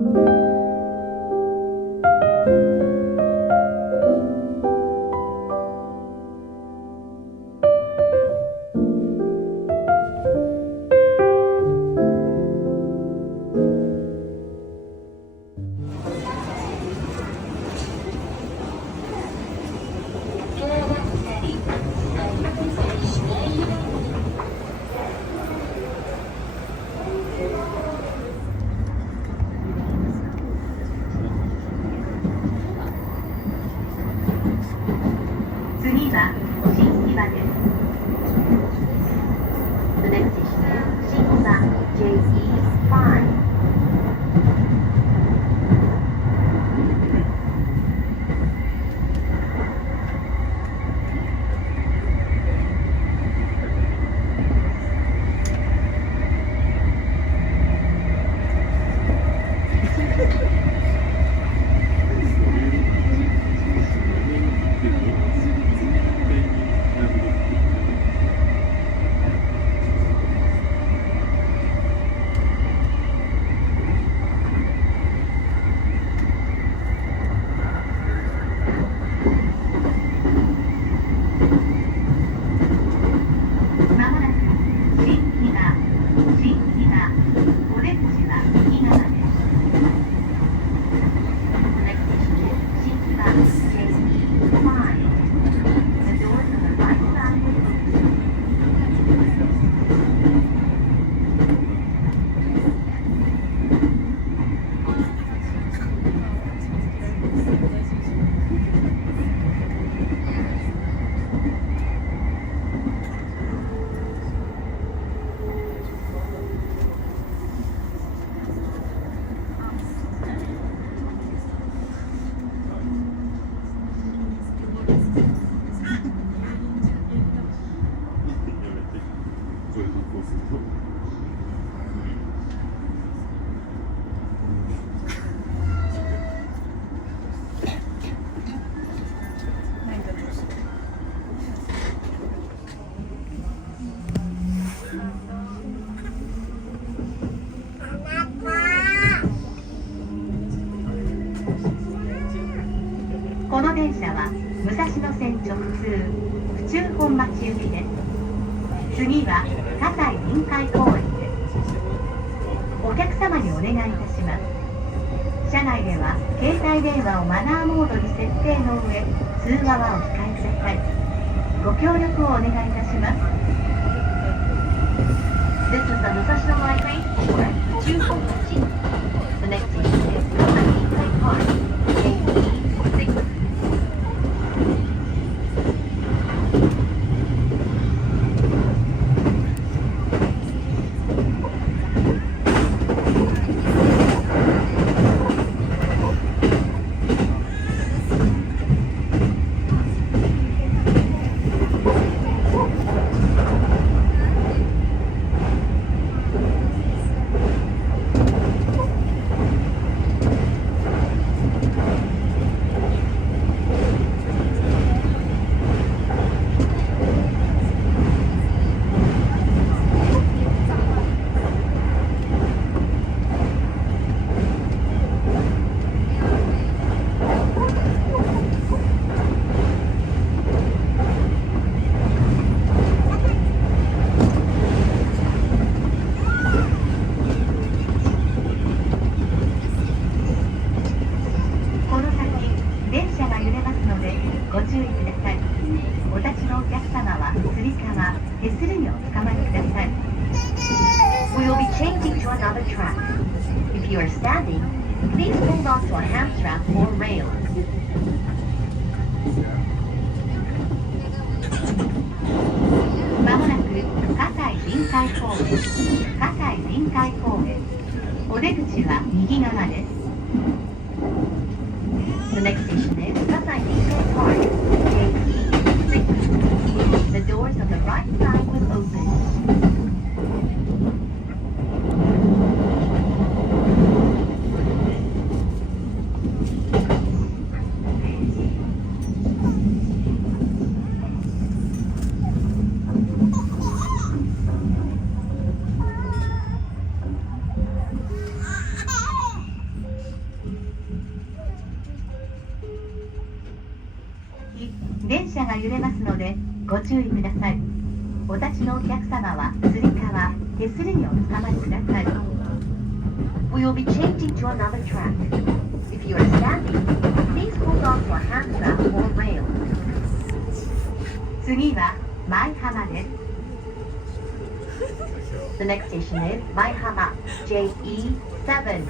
次は新木場です。The next station is 新木場 JE5。この電車は武蔵野線直通府中本町行きです。次は葛西臨海公園です。お客様にお願いいたします。車内では携帯電話をマナーモードに設定の上、通話はお控えください。ご協力をお願いいたします。This is the 武蔵野 Light Rail for 府中本町。The next station is 葛西臨海公園。We'll be changing to another track. If you are standing, please hold on to a hamstrap or rail. まもなく葛西臨海公園。葛西臨海公園。お出口は右側です。The next station is 葛西臨海Park. JE6. The doors on the right side will open. 電車が揺れますのでご注意ください。お立ちのお客様はつり革、手すりにおつかまりください。We will be changing to another track. If you are standing, please hold on to a handrail or rail. 次は舞浜です。The next station is Maihama, JE7.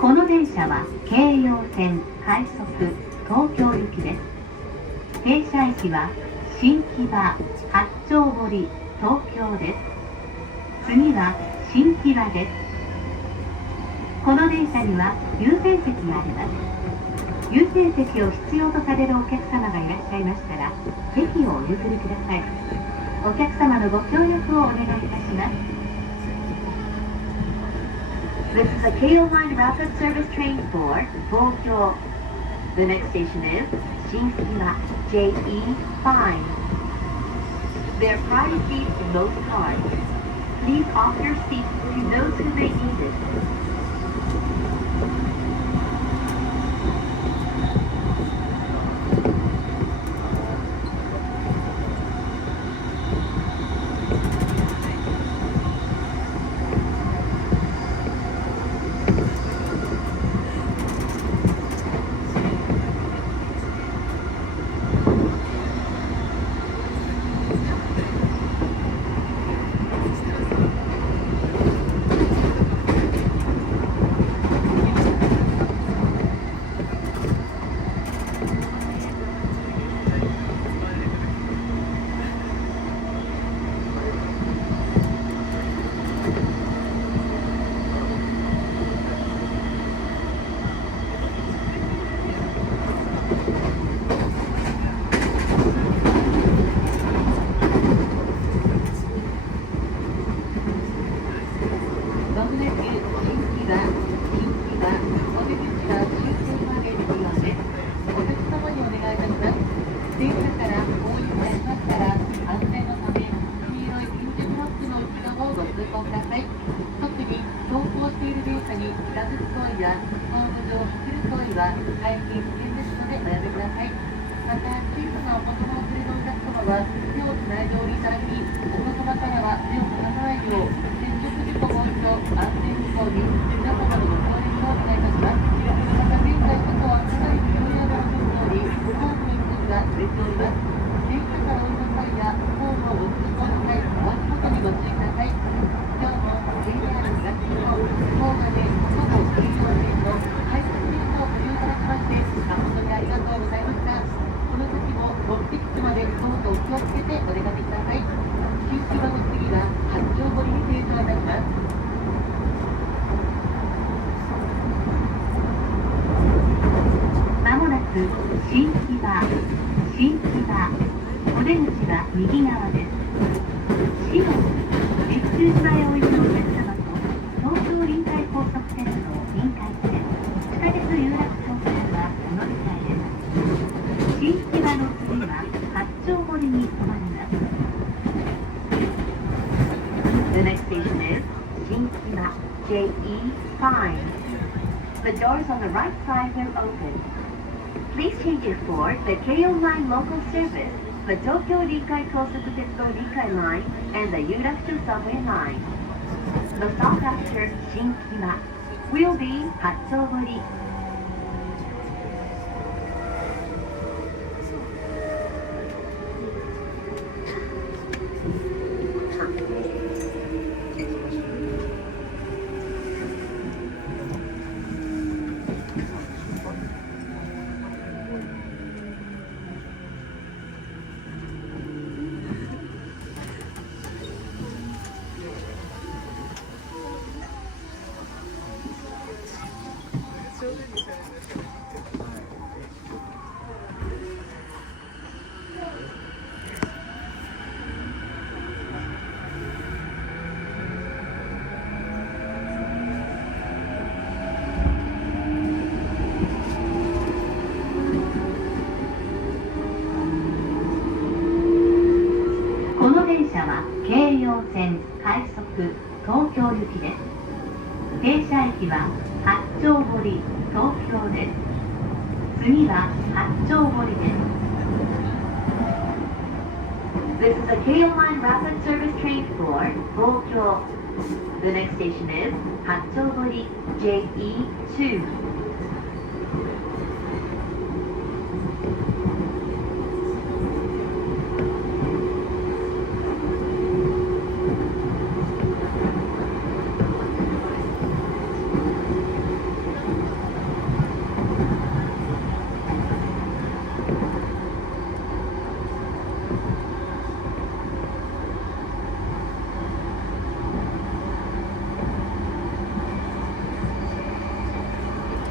この電車は京葉線快速東京行きです。停車駅は新木場、八丁堀、東京です。次は新木場です。この電車には優先席があります。優先席を必要とされるお客様がいらっしゃいましたら、席をお譲りください。お客様のご協力をお願いいたします。This is a Keio Line Rapid Service train for Tokyo. The next station is Shinkiba, JE5. There are private seats in most cars. Please offer your seats to those who may need it. お気をつけてお出かけください。新木場の次は八丁堀に停車いたします。まもなく新木場お出口は右側です。しばらく陸中島へおいでのお客様と東京臨海高速鉄道臨海線地下鉄有楽町線はお乗り換えです。新木場の次は八丁堀に停まります。 The next station is 新木場 JE5. The doors on the right side will open. Please change it for the Keio Line local service, the Tokyo Rinkai Kosoku Tetsudo Rinkai Line, and the Yurakucho Subway Line. The stop after Shinkiba will be Hatsubori. この電車は京葉線快速東京行きです。停車駅は八丁堀東京です。次は八丁堀です。This is a Keio Line rapid service train for Tokyo. The next station is Hatsubori JE2. お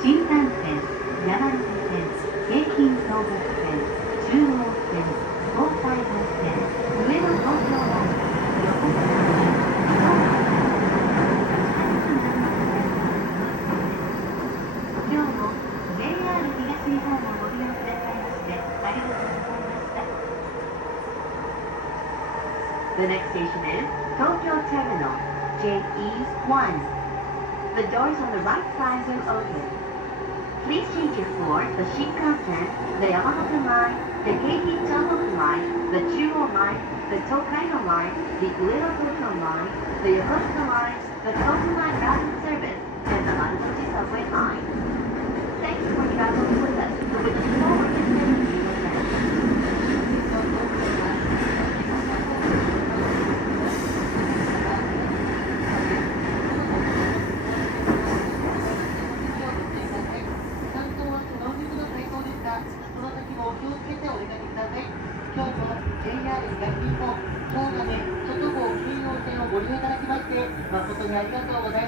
新幹線、山手線、京浜東北線、中央線、東海道線、上野東京ライン、横浜線、今日も JR 東日本をご利用くださいましてありがとうございました。The next station is Tokyo Terminal, J-Ease 1. The doors on the right side will open. Please change your for the Shinkansen, the Yamanote Line, the Keikei Tohoku Line, the Chuo Line, the Tokaido Line, the Ueno Tokyo Line, the Yokosuka Line, the Toku Line Rapid Service, and the Marunochi Subway Line. Thank you for traveling with us. We look forward to seeing you again. その先もお気をつけてお出かけください。今日も JR 東日本、東金、外房京葉線をご利用いただきまして誠にありがとうございます。